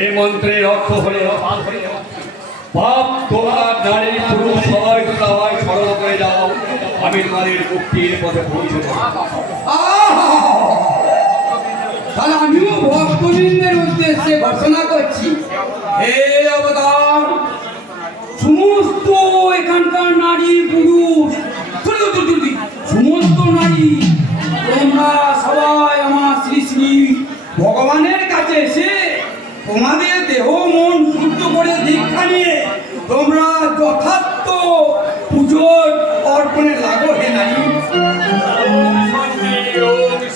এই মন্ত্রের অর্থ হলো পাপ তোমার নারী পুরুষ সবাই সবাই স্মরণ করে যাও, আমি তোমাদের মুক্তির পথে পৌঁছে দেব। তাহলে আমিও ভক্তবৃন্দের উদ্দেশ্যে ঘোষণা করছি, হে অবতার, সমস্ত এখানকার নারী পুরুষ সমস্ত নারী তোমরা সবাই আমার শ্রী শ্রী ভগবানের কাছে এসে তোমাদের দেহ মন শুদ্ধ করে দীক্ষা নিয়ে তোমরা যথার্থ পুজোর অর্পণে লাগো। হে নারী,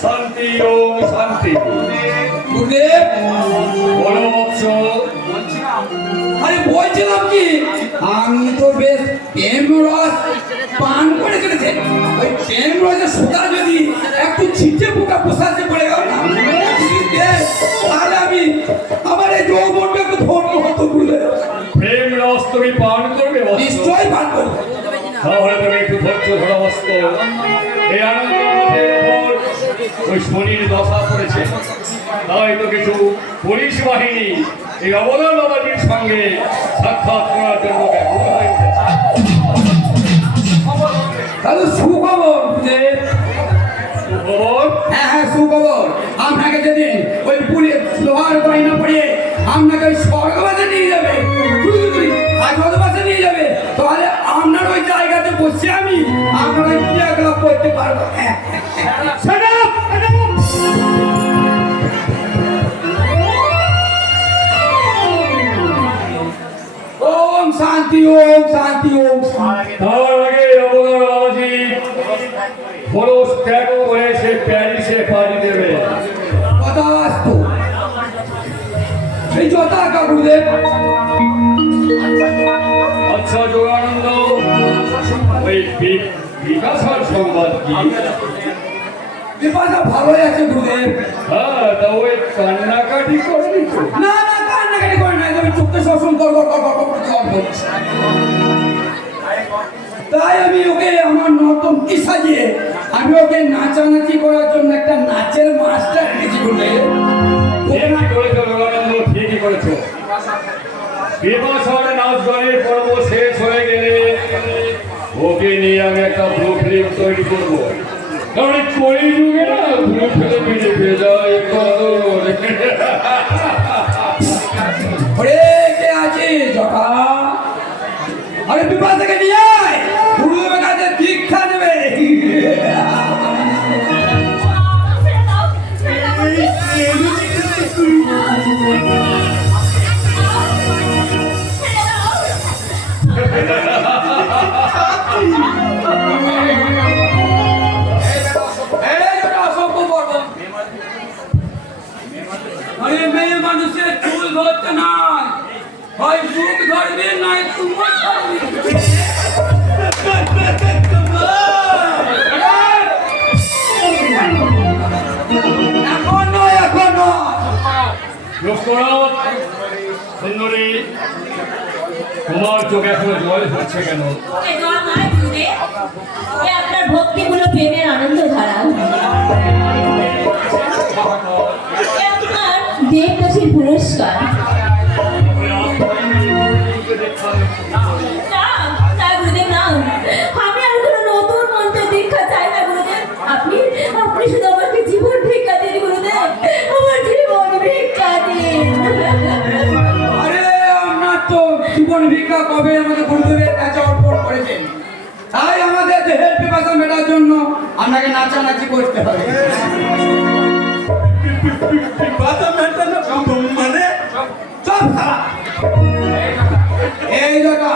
শান্তি ওম শান্তি। গুরুদেব, বলো বৎস। আরে বলছিলাম কি, আমি তো বেশ প্রেম রস পান করে চলেছে, ওই প্রেম রসের সুতা যদি একটু ছিটে পোকা পোষাতে পড়ে গেল না, তাহলে আমি আমার এই যৌবনটা একটু ধন্য হতো। গুরুদেব, প্রেম রস তুমি পান করবে? নিশ্চয়ই পান করবো। তাহলে তুমি একটু ধৈর্য ধরা বস্ত। এই আনন্দের উপর ওই শনির দশা পড়েছে, তাই তো কিছু পুলিশ বাহিনী এই অবদান বাবাজির সঙ্গে সাক্ষাৎ করার জন্য ব্যাকুল হয়ে উঠেছে। তাহলে সুখবর গুরুদেব। সুখবর? হ্যাঁ হ্যাঁ, সুখবর। আপনাকে যেদিন ওই পুলিশ লোহার বাহিনী পড়িয়ে আপনাকে ওই স্বর্গবাসে নিয়ে যাবে, স্বর্গবাসে নিয়ে যাবে, তাহলে আপনার ওই জায়গাতে বসে আমি আপনার ওই ক্রিয়াকলাপ করতে পারবো। হ্যাঁ, ওম শান্তি ওম শান্তি ওম শান্তি। তার আগে অবদান বাবাজি খরচ ত্যাগ করে সে প্যারিসে পাড়ি দেবে। তথাস্তু। এই যথাজ্ঞা গুরুদেব। আচ্ছা যোগানন্দ, ওই বিকাশার সংবাদ কি? বিপাশা ভালোই আছে গুরুদেব। হ্যাঁ, তা ওই কান্নাকাটি করেনি তো? না না, কান্নাকাটি করে না, আমি চোখে সবসময় গড় করছি। তাই আমি ওকে আমার নর্তকী সাজিয়ে আমি ওকে নাচানাচি করার জন্য একটা নাচের মাস্টার রেখেছি গুরুদেব। ঠিকই করেছো যোগানন্দ, ঠিকই করেছো। বিপাশার নাচ গানের পর্ব শেষ হয়ে গেলে ওকে নিয়ে আমি একটা ব্লু ফিল্ম তৈরি করবো, কারণ এই কলিযুগে না ব্লু ফিল্ম বেরিয়ে যায় কদর। ওরে কে আছে জটা? আরে বিপাশাকে নিয়ে আয়, গুরুদেবের কাছে দীক্ষা নেবে। আরে মেয়ে মানুষের চুল ধরতে নাই, হয় মুখ ধরবে নাই তোমার এখন নয়, এখন নয়। সুন্দরী, তোমার চোখে এখনো জল হচ্ছে কেন? আপনার ভক্তিগুলো প্রেমের আনন্দ ধারা, আপনার দেবদাসীর পুরস্কার। গুরুদেব না, আমি আর কোনো নতুন মন্ত্র দীক্ষা চাই না গুরুদেব। আপনি আপনি শুধু আমাকে জীবন ভিক্ষা দিন গুরুদেব, আমার জীবন ভিক্ষা দিন। আরে আপনার তো জীবন ভিক্ষা কবে আমাদের গুরুদেবের কাছে অর্পণ করেছেন, তাই আমাদের দেহের পিপাসা মেটার জন্য আপনাকে নাচানাচি করতে হবে। পিপাসা মেটানো মানে সব সারা এই জায়গা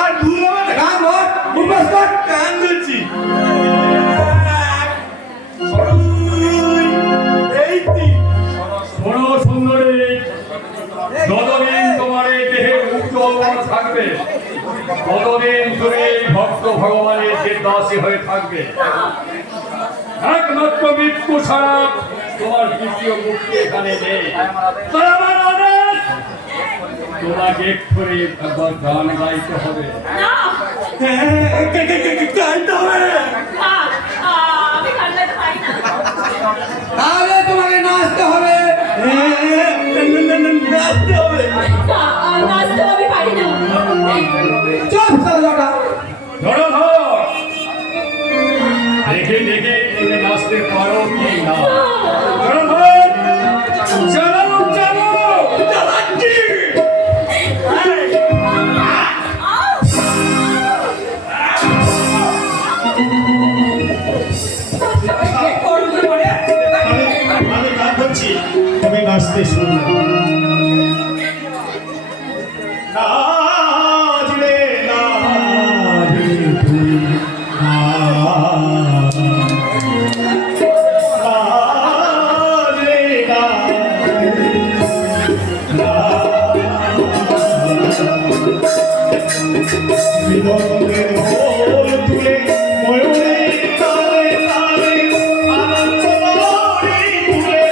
আর দূর গান ওর উপস্থিত গান দিচ্ছি। শোনো সুন্দরী, যতদিন তোমার এই দেহে মুক্ত অবস্থা থাকবে ততদিন তুমি ভক্ত ভগবানের যে দাসী হয়ে থাকবে। একমাত্র মৃত্যু ছাড়া তোমার দ্বিতীয় মুক্তি এখানে নেই। তাই আমার আদেশ, তোমাকে এক্ষুনি একবার গান গাইতে হবে। গাইতে হবে, তাহলে তোমাকে নাচতে হবে। নাচতে হবে। আর নাচতে আমি পারি না। চল চল জটা ধরো দেখে দেখে তুমি নাচতে পারো কি না ধরো চলো চলো চালাচ্ছি। আমি গান করছি তুমি নাচতে শুরু নাচলে নাচলে তুই নাচলে মৃদঙ্গের ঢোল তুলে ময়ূরের তালে তালে আনন্দ লহরী তুলে